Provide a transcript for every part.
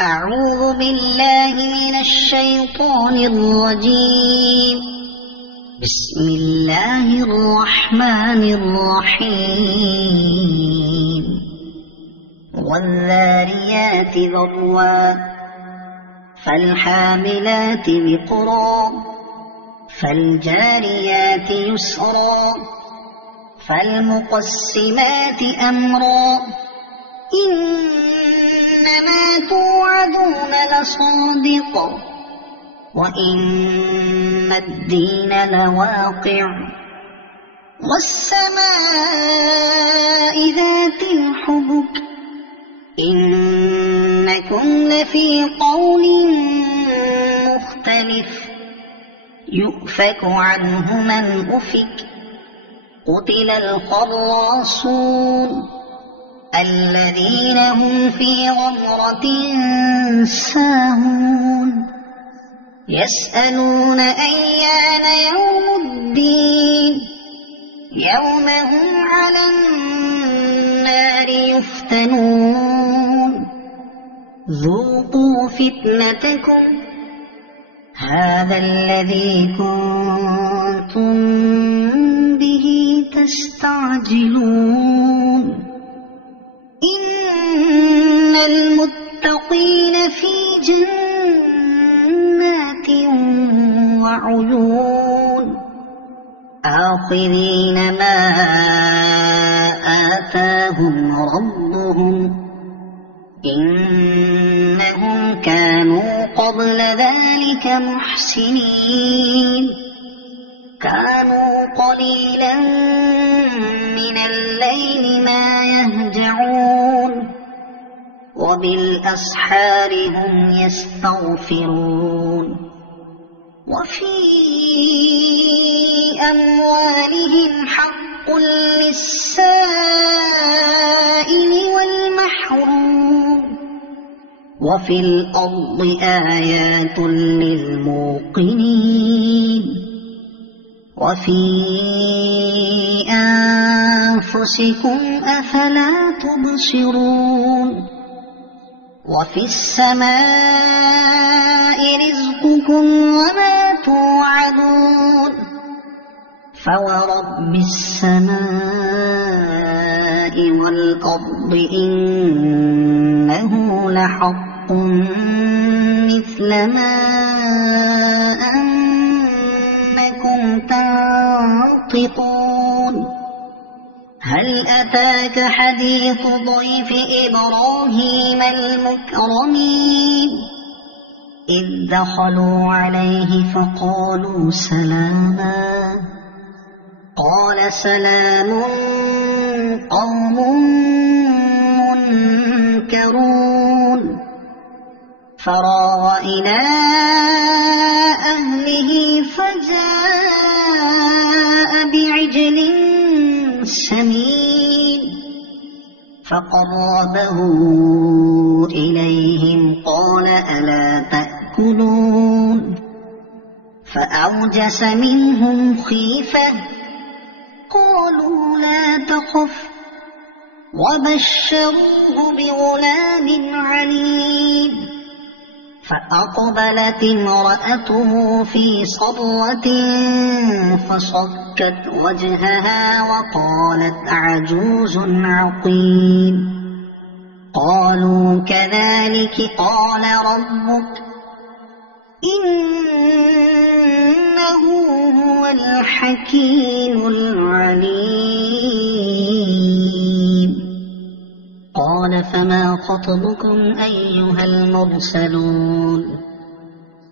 أعوذ بالله من الشيطان الرجيم. بسم الله الرحمن الرحيم. والذاريات ذروا فالحاملات وقرا فالجاريات يسرا فالمقسمات أمرا إنما توعدون لصادق وإن الدين لواقع والسماء ذات الحبك إنكم لفي قول مختلف يؤفك عنه من أفك قتل الخراصون الذين هم في غمرة ساهون يسألون أيان يوم الدين يوم هم على النار يفتنون ذوقوا فتنتكم هذا الذي كنتم به تستعجلون إن المتقين في جنات وعيون آخذين ما آتاهم ربهم إنهم كانوا قبل ذلك محسنين كانوا قليلا من الليل ما يهجعون وبالأسحار هم يستغفرون وفي أموالهم حق للسائل والمحروم وفي الأرض آيات للموقنين وفي أنفسكم أفلا تبصرون وفي السماء رزقكم وما توعدون فورب السماء والأرض إنه لحق مثل ما تنطقون هل أتاك حديث ضيف إبراهيم المكرمين إذ دخلوا عليه فقالوا سلاما قال سلام قوم منكرون فراغ إلى أهله فجاء بعجل سمين فقربه إليهم قال ألا تأكلون فأوجس منهم خيفة قالوا لا تخف وبشروه بغلام عليم فأقبلت امرأته في صرة فصكت وجهها وقالت عجوز عقيم قالوا كذلك قال ربك إنه هو الحكيم العليم قال فما خطبكم أيها المرسلون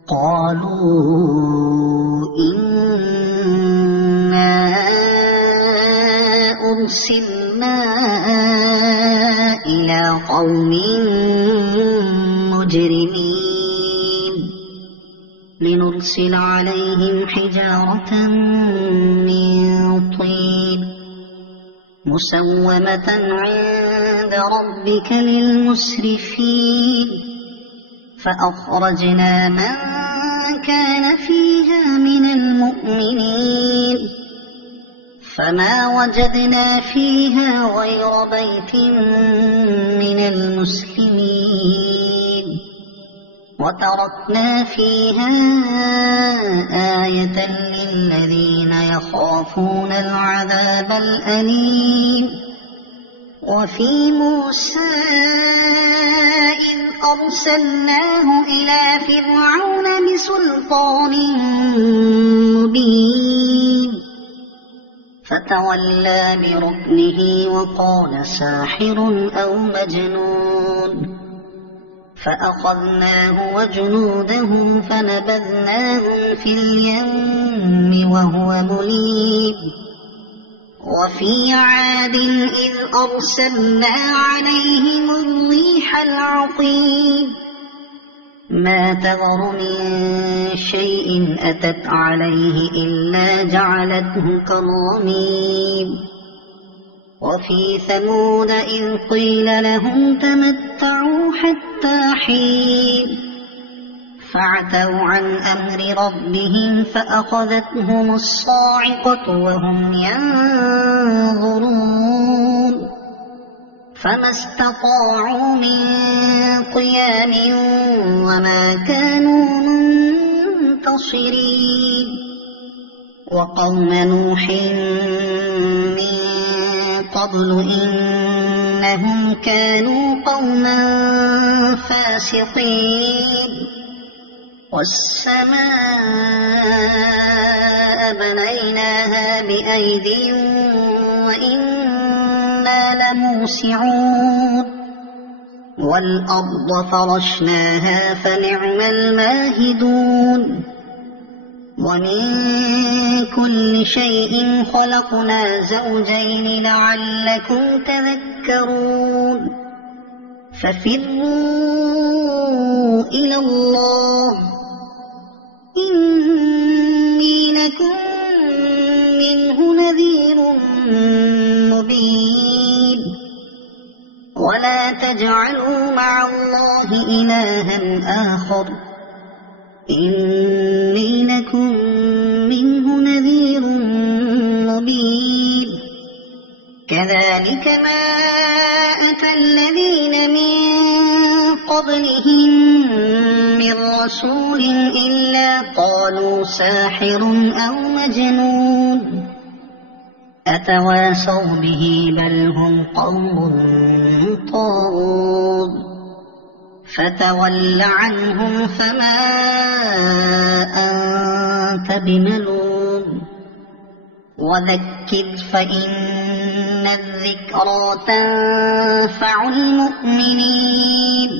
قالوا إنا أرسلنا إلى قوم مجرمين لنرسل عليهم حجارة من طين مسومة عند ربك للمسرفين فأخرجنا من كان فيها من المؤمنين فما وجدنا فيها غير بيت من المسلمين وتركنا فيها آية للذين يخافون العذاب الأليم وفي موسى إذ أرسلناه إلى فرعون بسلطان مبين فتولى بركنه وقال ساحر أو مجنون فأخذناه وجنوده فنبذناهم في اليم وهو مليم وفي عاد إذ أرسلنا عليهم الريح العقيم ما تذر من شيء أتت عليه إلا جعلته كالرميم وفي ثمود إذ قيل لهم تمتعوا حتى حين فعتوا عن أمر ربهم فأخذتهم الصاعقة وهم ينظرون فما استطاعوا من قيام وما كانوا منتصرين وقوم نوح من قبل إنهم كانوا قوما فاسقين والسماء بنيناها بأيد وإنا لموسعون والأرض فرشناها فنعم الماهدون ومن كل شيء خلقنا زوجين لعلكم تذكرون ففروا إلى الله إني لكم منه نذير مبين ولا تجعلوا مع الله إلها آخر إني لكم منه نذير مبين كذلك ما أتى الذين من قبلهم من رسول إلا قالوا ساحر أو مجنون أتواصوا به بل هم قوم طاغون فتول عنهم فما أنت بملوم وذكر فإن الذكرى تنفع المؤمنين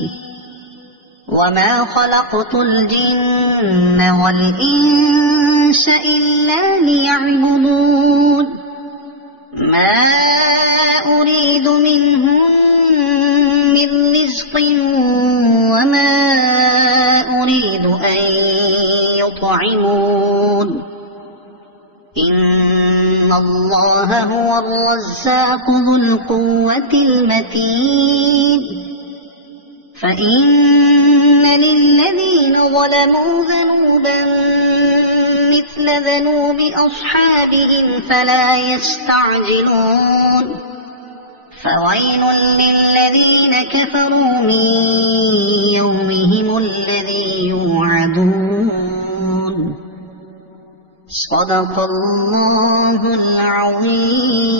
وما خلقت الجن والإنس إلا ليعبدون ما أريد منهم من رزق وما أريد أن يطعمون إن الله هو الرزاق ذو القوة المتين فإن للذين ظلموا ذنوبا مثل ذنوب أصحابهم فلا يستعجلون فويل للذين كفروا من يومهم الذي يوعدون صدق الله العظيم.